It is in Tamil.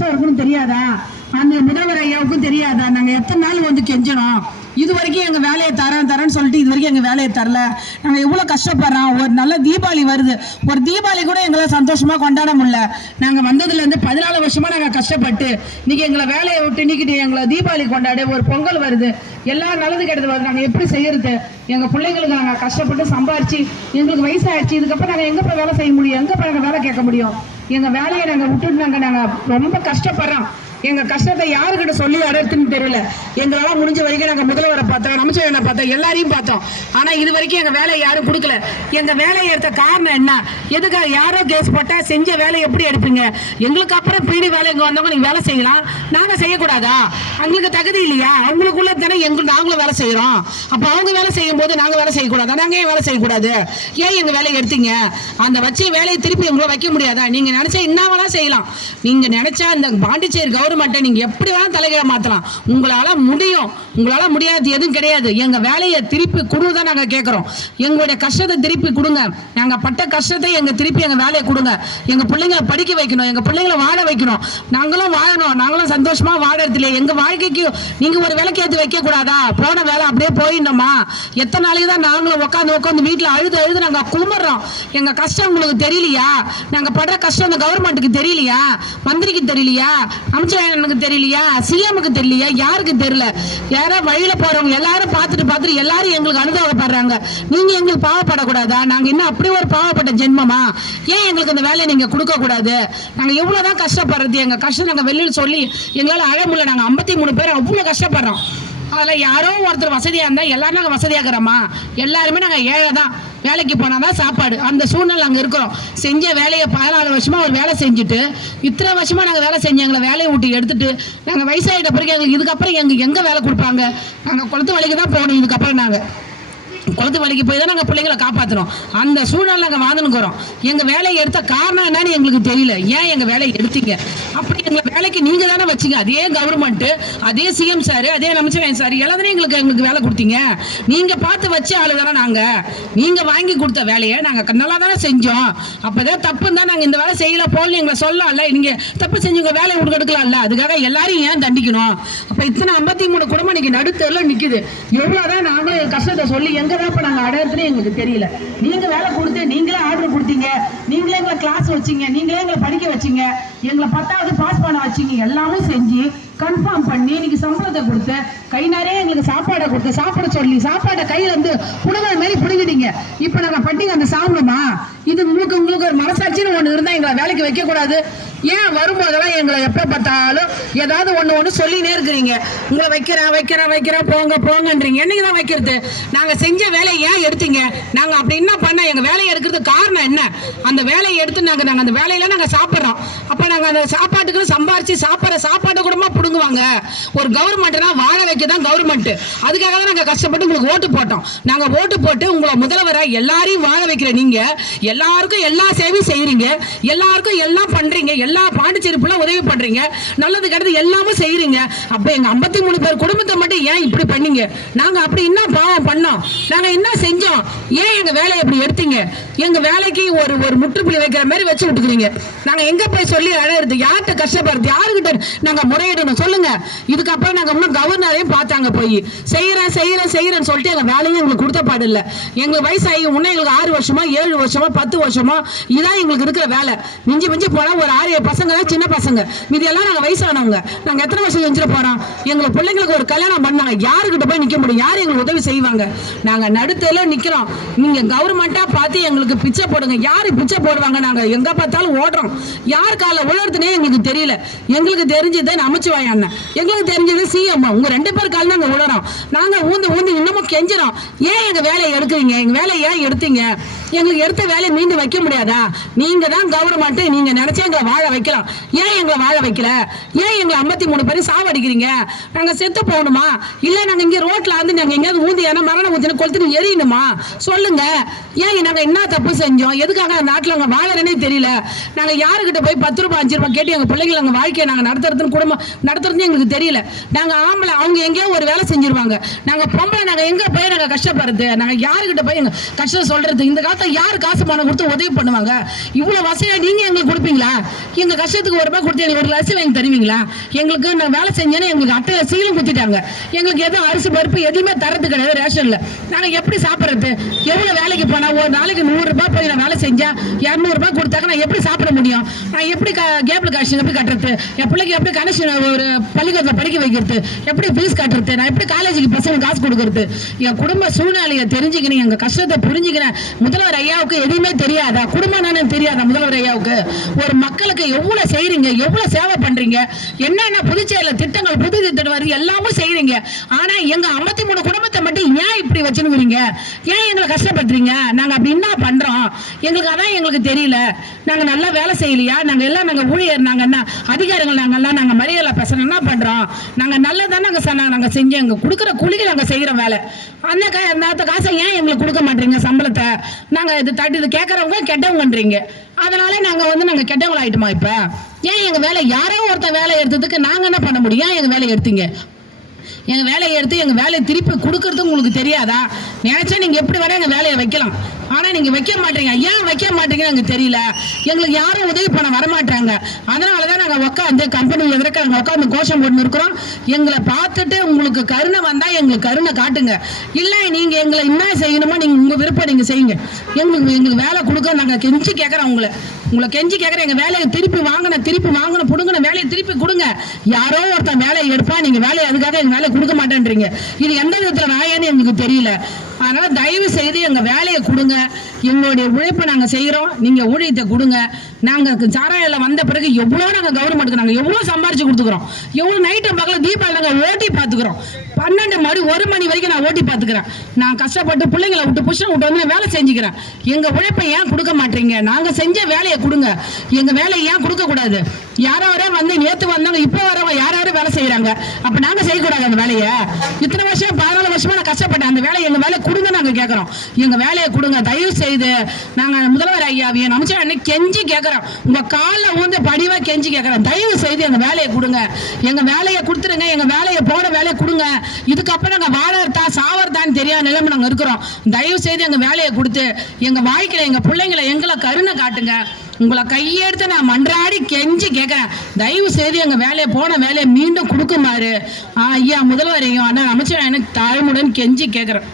கஷ்டம் இருக்குன்னு தெரியாதா? அந்த முதல்வர் ஐயாவுக்கும் தெரியாதா? நாங்கள் எத்தனை நாள் வந்து கெஞ்சணும்? இது வரைக்கும் எங்கள் வேலையை தரேன் தரேன்னு சொல்லிட்டு இது வரைக்கும் எங்கள் வேலையை தரல. நாங்கள் எவ்வளோ கஷ்டப்படுறோம். ஒரு நல்ல தீபாவளி வருது. ஒரு தீபாவளி கூட எங்களை சந்தோஷமாக கொண்டாட முடியல. நாங்கள் வந்ததுலேருந்து பதினாலு வருஷமாக நாங்கள் கஷ்டப்பட்டு இன்றைக்கி எங்களை வேலையை விட்டு இன்னைக்கு எங்களை தீபாவளி கொண்டாடு ஒரு பொங்கல் வருது. எல்லா நல்லது கெட்டது வருது. நாங்கள் எப்படி செய்யறது? எங்கள் பிள்ளைங்களுக்கு நாங்கள் கஷ்டப்பட்டு சம்பாரிச்சு எங்களுக்கு வயசாகிடுச்சு இதுக்கப்புறம் நாங்கள் எங்கே போய் வேலை செய்ய முடியும்? எங்கே போய் நாங்கள் வேலை கேட்க முடியும்? எங்க வேலையை நாங்க விட்டுட்டு நாங்க நாங்க ரொம்ப கஷ்டப்படுறோம். எங்க கஷ்டத்தை யாருக்கிட்ட சொல்லி அடர்த்துன்னு தெரியல. எங்களால முடிஞ்ச வரைக்கும் நாங்க முதல்வரை பார்த்தோம் நமச்சிவாயனை பார்த்தோம் எல்லாரையும் பார்த்தோம். ஆனா இது வரைக்கும் எங்க வேலையை யாரும் கொடுக்கல. எங்க வேலையை எடுத்த காரணம் என்ன? எதுக்காக யாரோ கேஸ் போட்டா செஞ்ச வேலையை எப்படி எடுப்பீங்க? எங்களுக்கு அப்புறம் பீடி வேலை இங்க வந்தவங்க நீங்க வேலை செய்யலாம். நாங்க செய்யக்கூடாதா? அவங்களுக்கு தகுதி இல்லையா? அவங்களுக்குள்ள தானே எங்க நாங்களும் வேலை செய்யறோம். அப்ப அவங்க வேலை செய்யும் போது நாங்க வேலை செய்யக்கூடாதா? நாங்க ஏன் வேலை செய்யக்கூடாது? ஏன் எங்க வேலையை எடுத்தீங்க? அந்த வச்ச வேலையை திருப்பி எங்களை வைக்க முடியாதா? நீங்க நினைச்சா என்ன வேணா செய்யலாம். நீங்க நினைச்சா இந்த பாண்டிச்சேரி கவர்மெண்ட்டை நீங்க எப்படி வேணா தலைகீழ மாத்தலாம். உங்களால முடியும். உங்களால முடியாது எதுவும் கிடையாது. எங்க வேலையை திருப்பி கொடுங்க தான் நாங்க கேட்கறோம் எங்களுடைய கஷ்டத்தை திருப்பி கொடுங்க. நாங்க பட்ட கஷ்டத்தை எங்க திருப்பி எங்க வேலையை கொடுங்க. எங்க பிள்ளைங்களை படிக்க வைக்கணும். எங்க பிள்ளைங்களை வாழ வைக்கணும். நாங்களும் வாழணும். நாங்களும் சந்தோஷமா வாழறதுல எங்க வாழ்க்கைக்கு நீங்க ஒரு விலைக்கு ஏத்து வைக்க கூடாதா? போன வேலை அப்படியே போயிடணுமா? எத்தனை நாளைக்கு தான் நாங்களும் உட்காந்து உட்காந்து வீட்டுல அழுது அழுது நாங்க குமர்றோம் எங்க கஷ்டம் உங்களுக்கு தெரியலையா? நாங்க படுற கஷ்டம் அந்த கவர்மெண்ட்டுக்கு தெரியலையா? மந்திரிக்கு தெரியலையா? எனக்கு தெரியலையா? சிஎம்க்கு தெரியலையா? யாருக்கு தெரியல? யாரோ வழியில போறவங்க எல்லாரும் பார்த்துட்டு பார்த்துட்டு எல்லாரும் எங்களுக்கு அனுதவப்படுறாங்க நீங்க எங்களுக்கு பாவப்படக்கூடாதா? நாங்க என்ன அப்படி ஒரு பாவப்பட்ட ஜென்மமா? ஏன் எங்களுக்கு இந்த வேலையை நீங்க கொடுக்க கூடாது நாங்க எவ்வளவுதான் கஷ்டப்படுறது. எங்க கஷ்டம் நாங்க வெளியில் சொல்லி எங்களால அழ முடியல. நாங்க ஐம்பத்தி மூணு பேர் அவ்வளவு கஷ்டப்படுறோம். அதில் யாரோ ஒருத்தர் வசதியாக இருந்தால் எல்லாரும் நாங்கள் வசதியாகிறோமா எல்லாருமே நாங்கள் ஏழை தான் வேலைக்கு போனால் தான் சாப்பாடு. அந்த சூழ்நிலை அங்கே இருக்கிறோம். செஞ்ச வேலையை பதினாலு வருஷமாக ஒரு வேலை செஞ்சுட்டு இத்தனை வருஷமாக நாங்கள் வேலை செஞ்சு எங்களை வேலையை விட்டு எடுத்துட்டு நாங்கள் வயசாகிட்ட பிறகு எங்களுக்கு இதுக்கப்புறம் எங்களுக்கு எங்கே வேலை கொடுப்பாங்க? நாங்கள் குளத்து வேலைக்கு தான் போகணும் இதுக்கப்புறம் நாங்கள் குளத்து வலிக்கு போய் தான் நாங்கள் பிள்ளைங்களை காப்பாற்றுறோம் அந்த சூழ்நிலை நாங்கள் வாழ்ந்துனுக்குறோம் எங்கள் வேலையை எடுத்த காரணம் என்னன்னு எங்களுக்கு தெரியல. ஏன் எங்கள் வேலையை எடுத்தீங்க? அப்படி எங்களை வேலைக்கு நீங்கள் தானே வச்சீங்க. அதே கவர்மெண்ட்டு அதே சிஎம் சார் அதே நமச்சிவாயன் சார் எல்லாத்தையும் எங்களுக்கு எங்களுக்கு வேலை கொடுத்தீங்க. நீங்கள் பார்த்து வச்ச ஆளு தானே நாங்கள் நீங்கள் வாங்கி கொடுத்த வேலையை நாங்கள் நல்லா தானே செஞ்சோம். அப்போதான் தப்பு தான் நாங்கள் இந்த வேலை செய்யல போல எங்களை சொல்லலாம்ல. நீங்கள் தப்பு செஞ்சு உங்கள் வேலையை விட்டு எடுக்கலாம்ல அதுக்காக எல்லாரையும் ஏன் தண்டிக்கணும்? அப்போ இத்தனை ஐம்பத்தி மூணு குடும்பம் இன்னைக்கு நடுத்தரில் நிற்குது எவ்வளோதான் நாங்களும் கஷ்டத்தை சொல்லி எங்க அங்கதான் இப்போ நாங்கள் அடையறதுன்னு எங்களுக்கு தெரியல. நீங்க வேலை கொடுத்து நீங்களே ஆர்டர் கொடுத்தீங்க. நீங்களே எங்களை கிளாஸ் வச்சீங்க. நீங்களே எங்களை படிக்க வச்சீங்க. எங்களை பத்தாவது பாஸ் பண்ண வச்சீங்க. எல்லாமே செஞ்சு கன்ஃபார்ம் பண்ணி இன்னைக்கு சம்பளத்தை கொடுத்து கை நிறைய எங்களுக்கு சாப்பாடை கொடுத்து சாப்பிட சொல்லி சாப்பாடை கையில இருந்து புடுங்கிற மாதிரி புடுங்கிட்டீங்க. இப்போ நாங்கள் பட்டிங்க அந்த சாப்பிடுமா இது உங்களுக்கு உங்களுக்கு ஒரு மனசாட்சின்னு ஒன்று இருந்தால் எங்களை வேலைக்கு வைக்க கூடாது ஏன் வரும்போதெல்லாம் எங்களை எப்போ பார்த்தாலும் ஏதாவது ஒன்று ஒன்று சொல்லினே இருக்கிறீங்க. உங்களை வைக்கிறேன் வைக்கிறேன் வைக்கிறேன் போங்க போங்கன்றீங்க. என்னைக்கு தான் வைக்கிறது? நாங்கள் செஞ்ச வேலையை ஏன் எடுத்தீங்க? நாங்கள் அப்படி என்ன பண்ண? எங்கள் வேலையை எடுக்கிறதுக்கு காரணம் என்ன? அந்த வேலையை எடுத்து நாங்கள் நாங்கள் அந்த வேலையில நாங்கள் சாப்பிட்றோம். அப்போ நாங்கள் அந்த சாப்பாட்டுக்கு சம்பாரிச்சு சாப்பிட்ற சாப்பாட்டை கூடமா பிடுங்குவாங்க. ஒரு கவர்மெண்ட்னா வாழ வைக்க தான் கவர்மெண்ட் அதுக்காக தான் நாங்கள் கஷ்டப்பட்டு உங்களுக்கு ஓட்டு போட்டோம். நாங்கள் ஓட்டு போட்டு உங்களை முதல்வராக எல்லாரையும் வாழ வைக்கிற நீங்கள் எல்லாருக்கும் எல்லா சேவையும் செய்கிறீங்க எல்லாருக்கும் எல்லாம் பண்றீங்க. எல்லா பாண்டிச்சேரி ஃபுல்லாக உதவி பண்றீங்க. நல்லது கெட்டது எல்லாமே செய்கிறீங்க அப்ப எங்க ஐம்பத்தி மூணு பேர் குடும்பத்தை மட்டும் ஏன் இப்படி பண்ணீங்க? நாங்க அப்படி என்ன பாவம் பண்ணோம்? நாங்க என்ன செஞ்சோம்? ஏன் எங்க வேலையை இப்படி எடுத்தீங்க? எங்க வேலைக்கு ஒரு ஒரு முற்றுப்புள்ளி வைக்கிற மாதிரி வச்சு விட்டுக்கிறீங்க. நாங்க எங்க போய் சொல்லி அழகிறது யார்கிட்ட கஷ்டப்படுறது? யாருக்கிட்ட நாங்க முறையிடணும்? சொல்லுங்க. இதுக்கப்புறம் நாங்க இன்னும் கவர்னரையும் பார்த்தாங்க போய் செய்யறேன் செய்யறேன் செய்யறேன்னு சொல்லிட்டு எங்க வேலையும் எங்களுக்கு கொடுத்த பாடு இல்லை. எங்களுக்கு வயசாகி இன்னும் எங்களுக்கு ஆறு வருஷமா ஏழு வருஷமா பத்து வருஷமா இதான் எங்களுக்கு இருக்கிற வேலை. மிஞ்சி மிஞ்சி போனா ஒரு ஆறு பசங்க தான் சின்ன பசங்க. மீதி நாங்கள் வயசானவங்க நாங்கள் எத்தனை வருஷம் செஞ்சுட்டு போகிறோம் எங்களை பிள்ளைங்களுக்கு ஒரு கல்யாணம் பண்ணாங்க. யாருக்கிட்ட போய் நிற்க முடியும்? யார் எங்களுக்கு உதவி செய்வாங்க? நாங்கள் நடுத்தல நிற்கிறோம் நீங்கள் கவர்மெண்ட்டாக பார்த்து எங்களுக்கு பிச்சை போடுங்க. யார் பிச்சை போடுவாங்க? நாங்கள் எங்கே பார்த்தாலும் ஓடுறோம். யார் காலை உழறதுனே எங்களுக்கு தெரியல. எங்களுக்கு தெரிஞ்சது அமைச்சுவாய் அண்ணன். எங்களுக்கு தெரிஞ்சது சிஎம். உங்கள் ரெண்டு பேர் கால் நாங்கள் உழறோம் நாங்கள் ஊந்து ஊந்து இன்னமும் கெஞ்சிரோம் ஏன் எங்கள் வேலையை எடுக்கிறீங்க? எங்கள் வேலையை ஏன் எடுத்தீங்க? எங்களுக்கு எடுத்த வேலையை மீண்டும் வைக்க முடியாதா? நீங்க தான் கவர்மெண்ட்டு நீங்கள் நினச்சா எங்களை வாழ வைக்கலாம். ஏன் எங்களை வாழ வைக்கல? ஏன் எங்களை ஐம்பத்தி மூணு பேரும் சாவடிக்கிறீங்க? நாங்க செத்து போகணுமா? இல்லை நாங்க இங்கே ரோட்ல வந்து நாங்க எங்கேயாவது ஊந்தி ஏன்னா மரண ஊத்தின கொளுத்துட்டு எரியணுமா சொல்லுங்க. ஏன் நாங்கள் என்ன தப்பு செஞ்சோம்? எதுக்காக அந்த நாட்டில் அங்க வாழறேனே தெரியல. நாங்கள் யாருக்கிட்ட போய் பத்து ரூபாய் அஞ்சு ரூபாய் கேட்டு எங்கள் பிள்ளைங்களை எங்கள் வாழ்க்கையை நாங்கள் நடத்துறதுன்னு குடும்பம் நடத்துறதுன்னு எங்களுக்கு தெரியல. நாங்கள் ஆம்பளை அவங்க எங்கேயோ ஒரு வேலை செஞ்சிருவாங்க. நாங்கள் பொம்பளை நாங்கள் எங்கே போய் நாங்கள் கஷ்டப்படுறது? நாங்கள் யாருக்கிட்ட போய் எங்கள் கஷ்டம் சொல்கிறது இந்த காலத்தில் யார் காசு பணம் கொடுத்து உதவி பண்ணுவாங்க? இவ்வளோ வசதியாக நீங்கள் எங்களுக்கு கொடுப்பீங்களா? எங்கள் கஷ்டத்துக்கு ஒரு ரூபாய் கொடுத்து எங்களுக்கு ஒரு லட்சம் வாங்கி தருவீங்களா? எங்களுக்கு நான் வேலை செஞ்சேன்னா எங்களுக்கு அட்டை சீலும் குத்திட்டாங்க எங்களுக்கு எதுவும் அரிசி பருப்பு எதுவுமே தரது கிடையாது ரேஷனில். நாங்கள் எப்படி சாப்பிட்றது? எவ்வளோ வேலைக்கு போனால் ஒரு நாளைக்கு நூறுரூபா போய் நான் வேலை செஞ்சேன் இரநூறுபா கொடுத்தாக்க நான் எப்படி சாப்பிட முடியும்? நான் எப்படி கேபிள் கனெக்ஷன் எப்படி கட்டுறது? என் பிள்ளைக்கு எப்படி கனெக்ஷன் ஒரு பள்ளிக்கூடத்தில் படிக்க வைக்கிறது? எப்படி ஃபீஸ் கட்டுறது? நான் எப்படி காலேஜுக்கு பசங்க காசு கொடுக்கறது? என் குடும்ப சூழ்நிலையை தெரிஞ்சுக்கணும் எங்கள் கஷ்டத்தை புரிஞ்சுக்கிறேன் முதல்வர் ஐயாவுக்கு எதுவுமே தெரியாதா? குடும்பம் என்னன்னு தெரியாதா முதல்வர் ஐயாவுக்கு? ஒரு மக்களுக்கு எவ்வளோ செய்கிறீங்க எவ்வளோ சேவை பண்ணுறீங்க என்னென்ன புதுச்சேரியில திட்டங்கள் புது திட்டம் வருது எல்லாமும் செய்கிறீங்க ஆனால் எங்கள் ஐம்பத்தி மூணு குடும்பத்தை மட்டும் ஏன் இப்படி வச்சுருக்கிறீங்க ஏன் எங்களை கஷ்டப்படுறீங்க நாங்கள் அப்படி என்ன பண்ணுறோம் எங்களுக்கு அதான் எங்களுக்கு தெரியல. நாங்கள் நல்லா வேலை செய்யலையா? நாங்கள் எல்லாம் நாங்கள் ஊழியர் நாங்கள் என்ன அதிகாரிகள் நாங்கள் எல்லாம் நாங்கள் மரியாதை பேசணும் என்ன பண்ணுறோம் நாங்கள் நல்லதான் நாங்க சொன்ன நாங்கள் செஞ்சோம் எங்கள் கொடுக்குற கூலிக்கு நாங்கள் செய்யற வேலை. அந்த கா அந்த காசை ஏன் எங்களுக்கு கொடுக்க மாட்டீங்க சம்பளத்தை? நாங்கள் இது தட்டி இது கேட்குறவங்க கெட்டவங்கன்றீங்க. அதனால நாங்கள் வந்து நாங்கள் கெட்டவங்க ஆயிட்டுமா இப்போ? ஏன் எங்கள் வேலை யாரோ ஒருத்தன் வேலை எடுத்ததுக்கு நாங்கள் என்ன பண்ண முடியும்? ஏன் எங்கள் வேலையை எடுத்தீங்க? எங்கள் வேலையை எடுத்து எங்கள் வேலையை திருப்பி கொடுக்கறது உங்களுக்கு தெரியாதா? நினைச்சா நீங்கள் எப்படி வேணா எங்கள் வேலையை வைக்கலாம். ஆனால் நீங்கள் வைக்க மாட்டீங்க. ஏன் வைக்க மாட்டீங்கன்னு எனக்கு தெரியல. எங்களுக்கு யாரும் உதவி பண்ண வரமாட்டாங்க. அதனாலதான் தான் நாங்கள் உட்காந்து கம்பெனி எதிர்க்க நாங்கள் உட்காந்து கோஷம் போட்டு இருக்கிறோம். எங்களை பார்த்துட்டு உங்களுக்கு கருணை வந்தால் எங்களுக்கு கருணை காட்டுங்க. இல்லை நீங்கள் எங்களை என்ன செய்யணுமோ நீங்கள் உங்கள் விருப்பம் நீங்கள் செய்யுங்க. எங்களுக்கு எங்களுக்கு வேலை கொடுக்க நாங்கள் கெஞ்சி கேட்குறோம் உங்களை. உங்களை கெஞ்சி கேட்குறேன் எங்கள் வேலையை திருப்பி வாங்கின திருப்பி வாங்கின பிடுங்கின வேலையை திருப்பி கொடுங்க. யாரோ ஒருத்தன் வேலையை எடுப்பா. நீங்கள் வேலையை அதுக்காக எங்கள் வேலையை கொடுக்க மாட்டேன்றீங்க. இது எந்த விதத்தில் நாயன்னு எங்களுக்கு தெரியல. அதனால தயவு செய்து எங்கள் வேலையை கொடுங்க. எங்களுடைய உழைப்பை நாங்கள் செய்கிறோம் நீங்கள் ஊழியத்தை கொடுங்க. நாங்கள் சாராயில் வந்த பிறகு எவ்வளோ நாங்கள் கவர்மெண்ட்டுக்கு நாங்கள் எவ்வளோ சம்பாரிச்சு கொடுத்துக்குறோம். எவ்வளோ நைட்டு பகலில் தீபாவளி நாங்கள் ஓட்டி பார்த்துக்குறோம். பன்னெண்டு மணி ஒரு மணி வரைக்கும் நான் ஓட்டி பார்த்துக்கிறேன். நான் கஷ்டப்பட்டு பிள்ளைங்களை விட்டு புஷனை விட்டு வந்து வேலை செஞ்சுக்கிறேன். எங்கள் உழைப்பை ஏன் கொடுக்க மாட்டீங்க? நாங்கள் செஞ்ச வேலையை கொடுங்க. எங்கள் வேலையை ஏன் கொடுக்கக்கூடாது யாரோ வரே வந்து நேற்று வந்தாங்க இப்போ வரவங்க யார் யாரும் வேலை செய்கிறாங்க அப்போ நாங்கள் செய்யக்கூடாது அந்த வேலையை. இத்தனை வருஷம் பதினாலு வருஷமாக நான் கஷ்டப்பட்டேன். அந்த வேலையை எங்கள் வேலை கொடுங்க நாங்கள் கேட்குறோம் எங்கள் வேலையை கொடுங்க. தயவு செய்து நாங்கள் முதல்வர் ஐயாவையை அமைச்சர் அன்னைக்கு கெஞ்சி கேட்குறோம் உங்கள் காலில் ஊந்து படிவாக கெஞ்சி கேட்குறோம் தயவு செய்து எங்கள் வேலையை கொடுங்க. எங்கள் வேலையை கொடுத்துருங்க. எங்கள் வேலையை போன வேலையை கொடுங்க. இதுக்கப்புறம் நாங்கள் வாழறதா சாவறதான்னு தெரியாத நிலைமை நாங்கள் இருக்கிறோம். தயவு செய்து எங்கள் வேலையை கொடுத்து எங்கள் வாழ்க்கையில எங்கள் பிள்ளைங்களை எங்களை கருணை காட்டுங்க. உங்களை கையெடுத்து நான் மன்றாடி கெஞ்சி கேட்குறேன் தயவு செய்து எங்கள் வேலையை போன வேலையை மீண்டும் கொடுக்குமாறு ஆ, ஐயா முதல்வரையும் அண்ணா அமைச்சர் எனக்கு தாழ்முடன் கெஞ்சி கேட்குறேன்